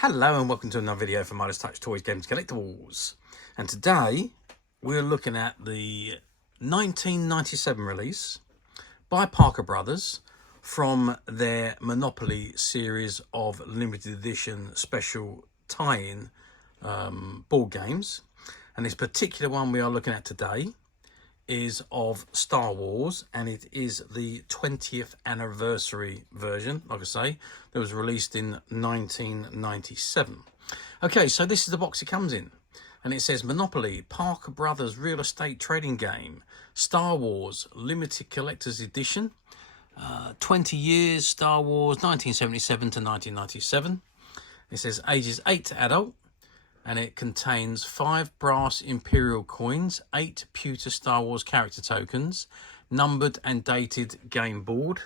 Hello and welcome to another video from Midas Touch Toys Games Collectibles. And today we're looking at the 1997 release by Parker Brothers from their Monopoly series of limited edition special tie-in board games. And this particular one we are looking at today is of Star Wars, and it is the 20th anniversary version, like I say, that was released in 1997. Okay, so this is the box it comes in, and it says Monopoly, Parker Brothers Real Estate Trading Game, Star Wars Limited Collector's Edition, 20 years, Star Wars, 1977 to 1997. It says ages 8 to adult, and it contains 5 brass Imperial coins, 8 pewter Star Wars character tokens, numbered and dated game board,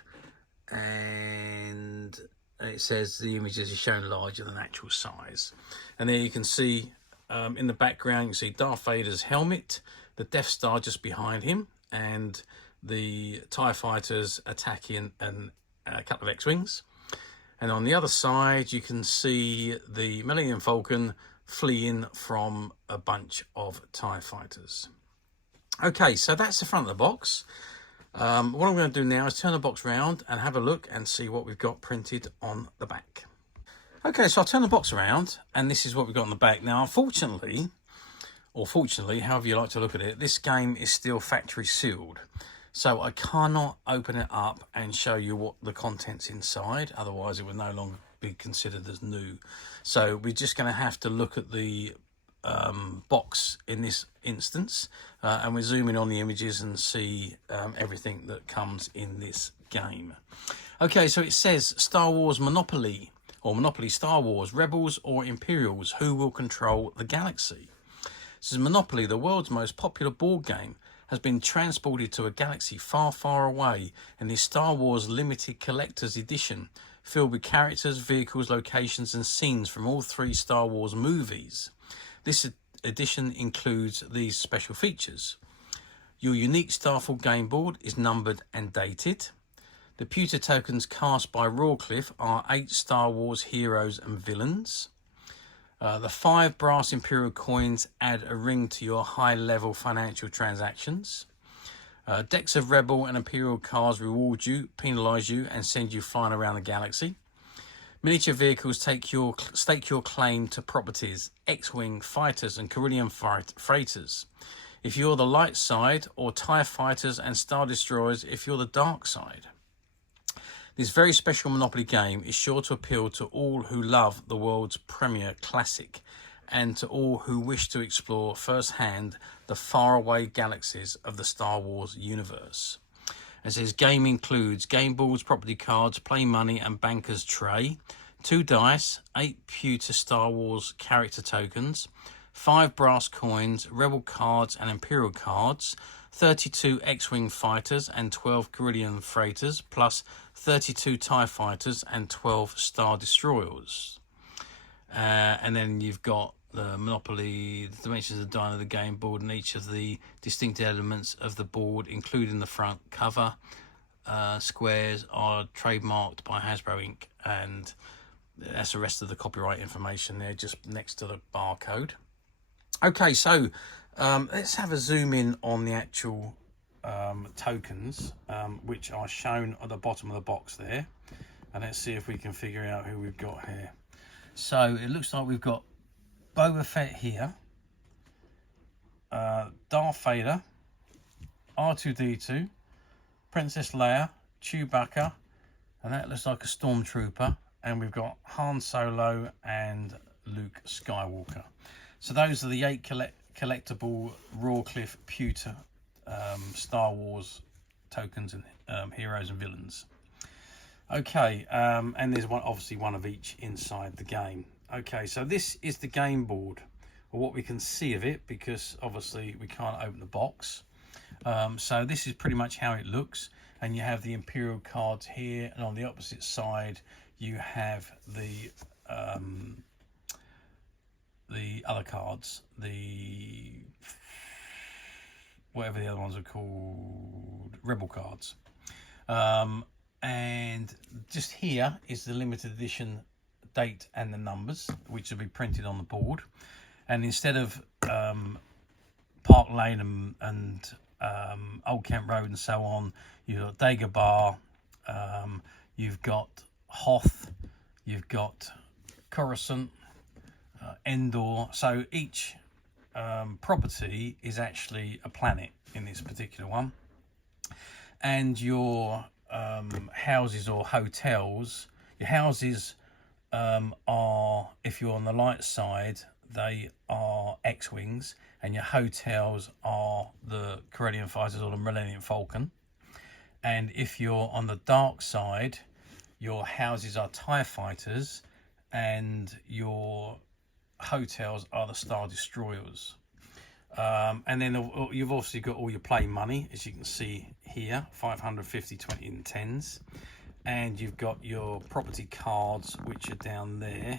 and it says the images are shown larger than actual size. And there you can see in the background, you can see Darth Vader's helmet, the Death Star just behind him, and the TIE fighters attacking and a couple of X-Wings. And on the other side, you can see the Millennium Falcon fleeing from a bunch of TIE fighters. Okay, so that's the front of the box. What I'm going to do now is turn the box around and have a look and see what we've got printed on the back. Okay, so I'll turn the box around and this is what we've got on the back. Now, unfortunately, or fortunately, however you like to look at it, this game is still factory sealed. So I cannot open it up and show you what the contents inside. Otherwise, it would no longer be considered as new. So we're just going to have to look at the box in this instance, and we're zooming on the images and see everything that comes in this game. Okay, so it says Star Wars Monopoly, or Monopoly Star Wars, Rebels or Imperials, who will control the galaxy? This is Monopoly, the world's most popular board game, has been transported to a galaxy far, far away in the Star Wars Limited Collector's Edition, filled with characters, vehicles, locations and scenes from all 3 Star Wars movies. This edition includes these special features. Your unique starfield game board is numbered and dated. The pewter tokens cast by Rawcliffe are 8 Star Wars heroes and villains. The 5 brass Imperial coins add a ring to your high-level financial transactions. Decks of Rebel and Imperial cards reward you, penalize you, and send you flying around the galaxy. Miniature vehicles stake your claim to properties, X-Wing fighters and Corellian freighters if you're the light side, or TIE fighters and Star Destroyers if you're the dark side. This very special Monopoly game is sure to appeal to all who love the world's premier classic, and to all who wish to explore firsthand the faraway galaxies of the Star Wars universe. It says game includes game boards, property cards, play money and banker's tray, 2 dice, 8 pewter Star Wars character tokens, 5 brass coins, Rebel cards and Imperial cards, 32 X-Wing fighters and 12 Corellian freighters, plus 32 TIE fighters and 12 Star Destroyers. And then you've got the Monopoly, the dimensions of the die of the game board, and each of the distinct elements of the board, including the front cover. Squares are trademarked by Hasbro Inc. And that's the rest of the copyright information there, just next to the barcode. Okay, so let's have a zoom in on the actual tokens, which are shown at the bottom of the box there. And let's see if we can figure out who we've got here. So it looks like we've got Boba Fett here, Darth Vader, R2-D2, Princess Leia, Chewbacca, and that looks like a stormtrooper, and we've got Han Solo and Luke Skywalker. So those are the 8 collectible Rawcliffe pewter Star Wars tokens and heroes and villains. Okay, and there's obviously one of each inside the game. Okay, so this is the game board, or what we can see of it, because obviously we can't open the box. So this is pretty much how it looks, and you have the Imperial cards here, and on the opposite side you have the other cards, the whatever the other ones are called, Rebel cards. And just here is the limited edition date and the numbers, which will be printed on the board. And instead of Park Lane and Old Kent Road and so on, you've got Dagobah, you've got Hoth, you've got Coruscant, Endor. So each property is actually a planet in this particular one. And your houses or hotels, your houses are, if you're on the light side, they are X-Wings, and your hotels are the Corellian fighters or the Millennium Falcon. And if you're on the dark side, your houses are TIE fighters and your hotels are the Star Destroyers. And then you've obviously got all your play money, as you can see here, 550, 20 and 10s. And you've got your property cards, which are down there.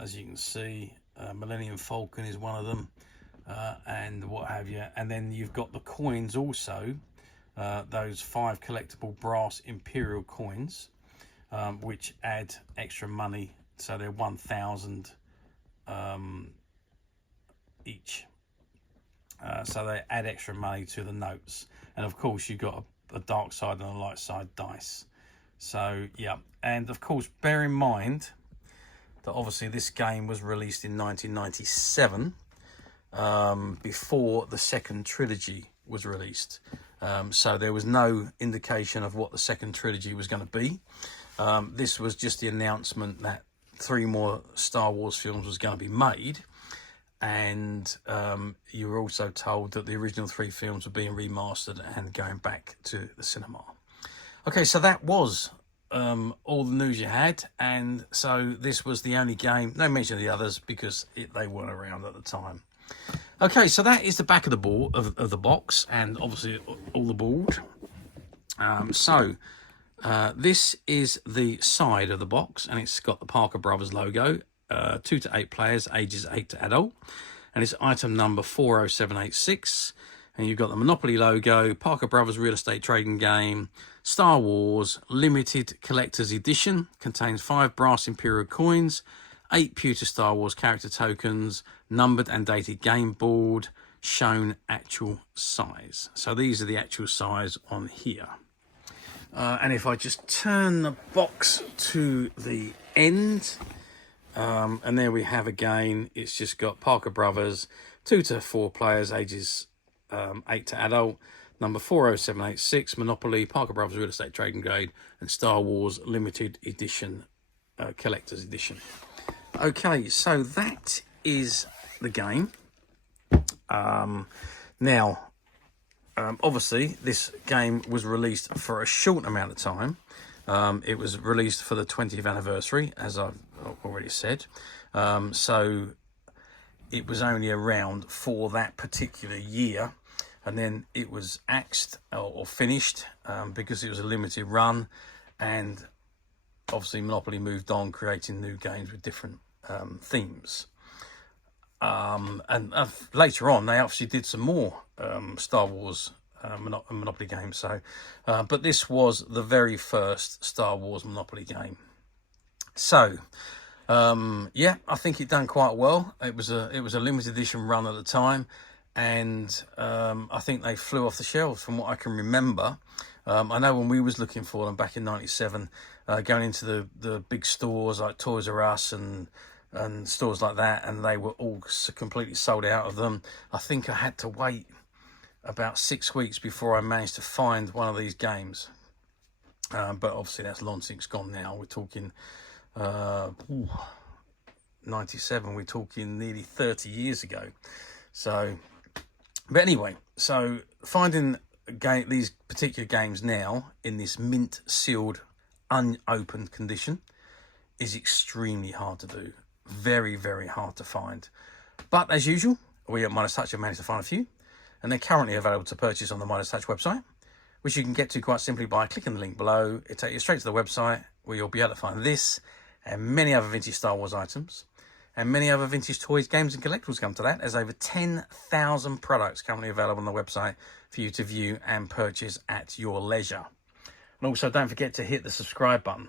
As you can see, Millennium Falcon is one of them, and what have you. And then you've got the coins also, those 5 collectible brass Imperial coins, which add extra money. So they're 1,000 each. So they add extra money to the notes. And of course you've got a dark side and a light side dice. So yeah, and of course bear in mind that obviously this game was released in 1997, before the second trilogy was released. So there was no indication of what the second trilogy was going to be. This was just the announcement that 3 more Star Wars films was going to be made. And you were also told that the original 3 films were being remastered and going back to the cinema. Okay, so that was all the news you had, and so this was the only game. No mention of the others because they weren't around at the time. Okay, so that is the back of the board of the box, and obviously all the board. This is the side of the box, and it's got the Parker Brothers logo. 2 to 8 players, ages 8 to adult, and it's item number 40786. And you've got the Monopoly logo, Parker Brothers real estate trading game, Star Wars limited collector's edition, contains 5 brass Imperial coins, 8 pewter Star Wars character tokens, numbered and dated game board, shown actual size. So these are the actual size on here. And if I just turn the box to the end, and there we have again, it's just got Parker Brothers, 2 to 4 players, ages 8 to adult, number 40786, Monopoly, Parker Brothers Real Estate Trading Guide, and Star Wars Limited Edition, Collector's Edition. Okay, so that is the game. Now, obviously, this game was released for a short amount of time. It was released for the 20th anniversary, as I've already said. So it was only around for that particular year, and then it was axed or finished because it was a limited run, and obviously Monopoly moved on, creating new games with different themes. And later on, they actually did some more Star Wars Monopoly games. So, but this was the very first Star Wars Monopoly game. So, yeah, I think it done quite well. It was a limited edition run at the time, and I think they flew off the shelves from what I can remember. I know when we was looking for them back in '97, going into the big stores like Toys R Us and stores like that, and they were all completely sold out of them. I think I had to wait about 6 weeks before I managed to find one of these games. But obviously that's long since gone now. We're talking 97, we're talking nearly 30 years ago. So, but anyway, so finding these particular games now in this mint sealed, unopened condition is extremely hard to do. Very, very hard to find. But as usual, we at Midas Touch have managed to find a few, and they're currently available to purchase on the Midas Touch website, which you can get to quite simply by clicking the link below. It'll take you straight to the website, where you'll be able to find this and many other vintage Star Wars items, and many other vintage toys, games and collectibles come to that. There's over 10,000 products currently available on the website for you to view and purchase at your leisure. And also don't forget to hit the subscribe button,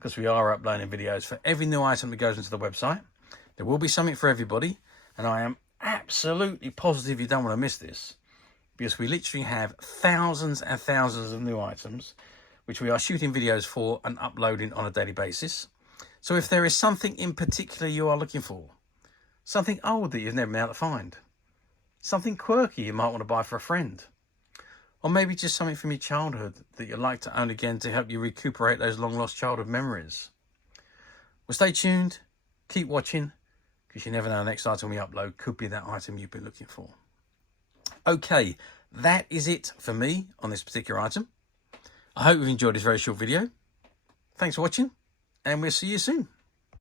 because we are uploading videos for every new item that goes into the website. There will be something for everybody, and I am absolutely positive you don't want to miss this, because we literally have thousands and thousands of new items which we are shooting videos for and uploading on a daily basis. So if there is something in particular you are looking for, something old that you've never been able to find, something quirky you might want to buy for a friend, or maybe just something from your childhood that you'd like to own again to help you recuperate those long lost childhood memories, well, stay tuned, keep watching, because you never know, the next item we upload could be that item you've been looking for. Okay, that is it for me on this particular item. I hope you've enjoyed this very short video. Thanks for watching, and we'll see you soon.